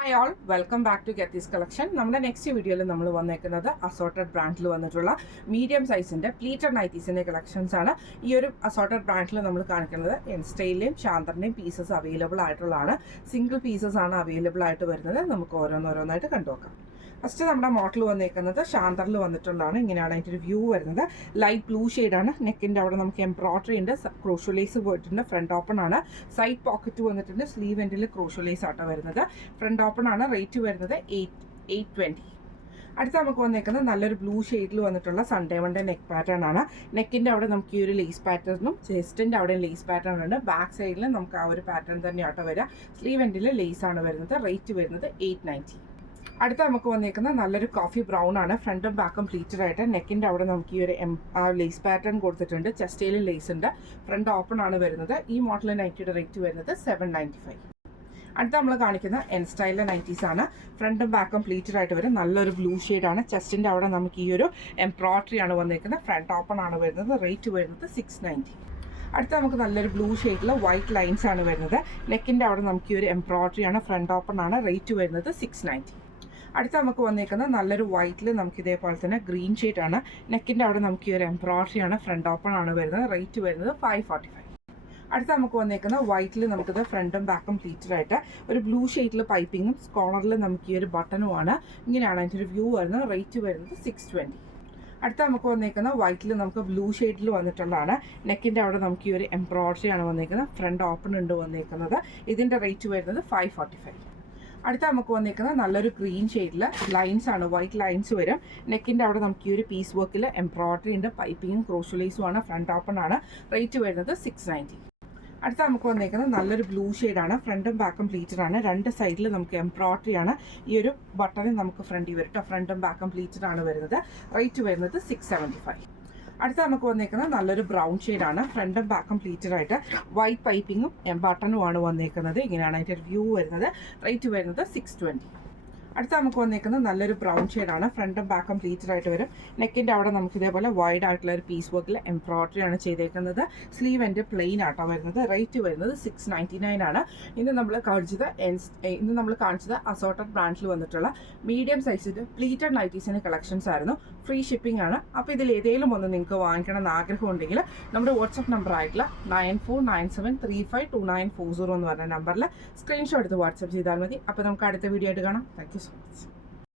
Hi all, welcome back to get this collection. നമ്മുടെ next വീഡിയോയിൽ നമ്മൾ വന്നേക്കുന്നത് അസോർട്ടഡ് ബ്രാൻഡിൽ വന്നിട്ടുള്ള മീഡിയം സൈസിൻ്റെ പ്ലീറ്റഡ് നൈറ്റീസിൻ്റെ കളക്ഷൻസ് ആണ്. ഈ ഒരു അസോർട്ടഡ് ബ്രാൻഡിൽ നമ്മൾ കാണിക്കുന്നത് ഇൻസ്റ്റയിലെയും ശാന്തറിൻ്റെയും പീസസ് അവൈലബിൾ ആയിട്ടുള്ളതാണ്. സിംഗിൾ പീസസ് ആണ് അവൈലബിൾ ആയിട്ട് വരുന്നത്. നമുക്ക് ഓരോന്നോരോന്നായിട്ട് കണ്ടുനോക്കാം. ഫസ്റ്റ് നമ്മുടെ മോഡൽ വന്നേക്കുന്നത് ശാന്തറിൽ വന്നിട്ടുള്ളതാണ്. ഇങ്ങനെയാണ് അതിൻ്റെ ഒരു വ്യൂ വരുന്നത്. ലൈറ്റ് ബ്ലൂ ഷെയ്ഡാണ്. നെക്കിൻ്റെ അവിടെ നമുക്ക് എംബ്രോയിഡറി ഉണ്ട്, ക്രോഷ്യോലേസ് പോയിട്ടുണ്ട്. ഫ്രണ്ട് ഓപ്പൺ ആണ്. സൈഡ് പോക്കറ്റ് വന്നിട്ടുണ്ട്. സ്ലീവ് എൻഡിൽ ക്രോഷ്യോലേസ് ആട്ടോ വരുന്നത്. ഫ്രണ്ട് ഓപ്പൺ ആണ്. റേറ്റ് വരുന്നത് 820. അടുത്ത നമുക്ക് വന്നേക്കുന്നത് നല്ലൊരു ബ്ലൂ ഷെയ്ഡിൽ വന്നിട്ടുള്ള സൺഡേ വൺഡേ നെക്ക് പാറ്റേൺ ആണ്. നെക്കിൻ്റെ അവിടെ നമുക്ക് ഈ ഒരു ലേസ് പാറ്റേണും ചെസ്റ്റിൻ്റെ അവിടെ ലേസ് പാറ്റേൺ ഉണ്ട്. ബാക്ക് സൈഡിൽ നമുക്ക് ആ ഒരു പാറ്റേൺ തന്നെ ആട്ടോ വരിക. സ്ലീവ് എൻഡിൽ ലേസ് ആണ് വരുന്നത്. റേറ്റ് വരുന്നത് 890. അടുത്ത നമുക്ക് വന്നേക്കുന്നത് നല്ലൊരു കോഫി ബ്രൗൺ ആണ്. ഫ്രണ്ടും ബാക്കും പ്ലീറ്റഡ് ആയിട്ട് നെക്കിൻ്റെ അവിടെ നമുക്ക് ഈ ഒരു ലേസ് പാറ്റേൺ കൊടുത്തിട്ടുണ്ട്. ചെസ്റ്റയിലും ലേസ് ഉണ്ട്. ഫ്രണ്ട് ഓപ്പൺ ആണ് വരുന്നത്. ഈ മോഡൽ നൈറ്റിയുടെ റേറ്റ് വരുന്നത് 795. അടുത്ത നമ്മൾ കാണിക്കുന്ന എൻ സ്റ്റൈലിലെ നൈറ്റീസ് ആണ്. ഫ്രണ്ടും ബാക്കും പ്ലീറ്റഡ് ആയിട്ട് വരും. നല്ലൊരു ബ്ലൂ ഷെയ്ഡാണ്. ചെസ്റ്റിൻ്റെ അവിടെ നമുക്ക് ഈ ഒരു എംബ്രോയിഡറി ആണ് വന്നേക്കുന്നത്. ഫ്രണ്ട് ഓപ്പൺ ആണ് വരുന്നത്. റേറ്റ് വരുന്നത് 690. അടുത്ത നമുക്ക് നല്ലൊരു ബ്ലൂ ഷെയ്ഡിൽ വൈറ്റ് ലൈൻസ് ആണ് വരുന്നത്. നെക്കിൻ്റെ അവിടെ നമുക്ക് ഈ ഒരു എംബ്രോയിഡറി ആണ്. ഫ്രണ്ട് ഓപ്പൺ ആണ്. റേറ്റ് വരുന്നത് 690. അടുത്ത നമുക്ക് വന്നേക്കുന്നത് നല്ലൊരു വൈറ്റിൽ നമുക്ക് ഇതേപോലെ തന്നെ ഗ്രീൻ ഷെയ്ഡാണ്. നെക്കിൻ്റെ അവിടെ നമുക്ക് ഈ ഒരു എംബ്രോയിഡറി ആണ്. ഫ്രണ്ട് ഓപ്പൺ ആണ് വരുന്നത്. റേറ്റ് വരുന്നത് 545. അടുത്ത നമുക്ക് വന്നേക്കുന്ന വൈറ്റിൽ നമുക്കിത് ഫ്രണ്ടും ബാക്കും പ്ലീറ്റഡ് ആയിട്ട് ഒരു ബ്ലൂ ഷെയ്ഡിൽ പൈപ്പിങ്ങും കോർണറിൽ നമുക്ക് ഈ ഒരു ബട്ടണുമാണ്. ഇങ്ങനെയാണ് അതിൻ്റെ ഒരു വ്യൂ വരുന്നത്. റേറ്റ് വരുന്നത് 620. അടുത്ത നമുക്ക് വന്നേക്കുന്ന വൈറ്റിൽ നമുക്ക് ബ്ലൂ ഷെയ്ഡിൽ വന്നിട്ടുള്ളതാണ്. നെക്കിൻ്റെ അവിടെ നമുക്ക് ഈ ഒരു എംബ്രോയിഡറി ആണ് വന്നേക്കുന്നത്. ഫ്രണ്ട് ഓപ്പൺ ഉണ്ട് വന്നേക്കുന്നത്. ഇതിൻ്റെ റേറ്റ് വരുന്നത് 545. അടുത്ത നമുക്ക് വന്നേക്കുന്നത് നല്ലൊരു ഗ്രീൻ ഷെയ്ഡിൽ ലൈൻസ് ആണ്. വൈറ്റ് ലൈൻസ് വരും. നെക്കിൻ്റെ അവിടെ നമുക്ക് ഈ ഒരു പീസ് വർക്കിൽ എംബ്രോയിഡറി ഉണ്ട്. പൈപ്പിങ്ങും ക്രോഷ്യോലേസും ആണ്. ഫ്രണ്ട് ഓപ്പൺ ആണ്. റേറ്റ് വരുന്നത് 690. അടുത്ത നമുക്ക് വന്നേക്കുന്നത് നല്ലൊരു ബ്ലൂ ഷെയ്ഡാണ്. ഫ്രണ്ടും ബാക്കും പ്ലീറ്റഡ് ആണ്. രണ്ട് സൈഡിൽ നമുക്ക് എംബ്രോയിഡറി ആണ്. ഈ ഒരു ബട്ടണിൽ നമുക്ക് ഫ്രണ്ടിൽ വരും കേട്ടോ. ഫ്രണ്ടും ബാക്കും പ്ലീറ്റഡ് ആണ് വരുന്നത്. റേറ്റ് വരുന്നത് 675. അടുത്ത നമുക്ക് വന്നേക്കുന്നത് നല്ലൊരു ബ്രൗൺ ഷെയ്ഡാണ്. ഫ്രണ്ടും ബാക്കും പ്ലീറ്റഡ് ആയിട്ട് വൈറ്റ് പൈപ്പിങ്ങും ബട്ടണുമാണ് വന്നേക്കുന്നത്. ഇങ്ങനെയാണ് അതിൻ്റെ ഒരു വ്യൂ വരുന്നത്. റേറ്റ് വരുന്നത് 620. അടുത്ത നമുക്ക് വന്നേക്കുന്നത് നല്ലൊരു ബ്രൗൺ ഷെയ്ഡാണ്. ഫ്രണ്ടും ബാക്കും പ്ലീറ്റഡ് ആയിട്ട് വരും. നെക്കിൻ്റെ അവിടെ നമുക്ക് ഇതേപോലെ വൈഡ് ആയിട്ടുള്ള ഒരു പീസ് വർക്കിൽ എംബ്രോയിഡറി ആണ് ചെയ്തേക്കുന്നത്. സ്ലീവ് എൻ്റെ പ്ലെയിൻ ആട്ടോ വരുന്നത്. റേറ്റ് വരുന്നത് 699 ആണ്. ഇന്ന് നമ്മൾ കാണിച്ചത് അസോർട്ടഡ് ബ്രാൻഡിൽ വന്നിട്ടുള്ള മീഡിയം സൈസിൻ്റെ പ്ലീറ്റഡ് നൈറ്റീസിൻ്റെ കളക്ഷൻസ് ആയിരുന്നു. ഫ്രീ ഷിപ്പിംഗ് ആണ്. അപ്പോൾ ഇതിൽ ഏതെങ്കിലും ഒന്ന് നിങ്ങൾക്ക് വാങ്ങിക്കണം എന്ന് ആഗ്രഹമുണ്ടെങ്കിൽ നമ്മുടെ വാട്സപ്പ് നമ്പർ ആയിട്ടുള്ള 9497352940 എന്ന് പറഞ്ഞ നമ്പറിൽ സ്ക്രീൻഷോട്ട് എടുത്ത് വാട്സപ്പ് ചെയ്താൽ മതി. അപ്പോൾ നമുക്ക് അടുത്ത വീഡിയോ ആയിട്ട് കാണാം. Thank you so much.